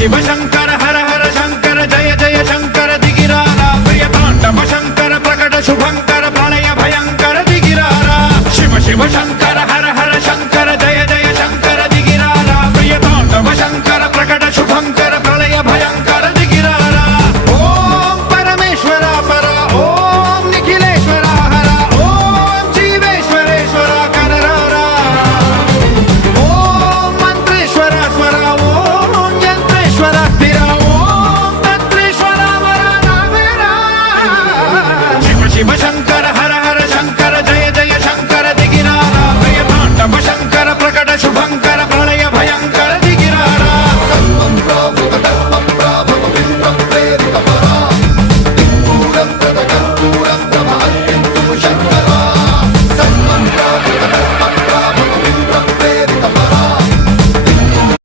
शिव शंकर हर हर शंकर जय जय शंकर दिगिरारा प्रिय तांडव शंकर प्रकट शुभंकर प्रलय भयंकर दिगिरारा शिव शिव शंकर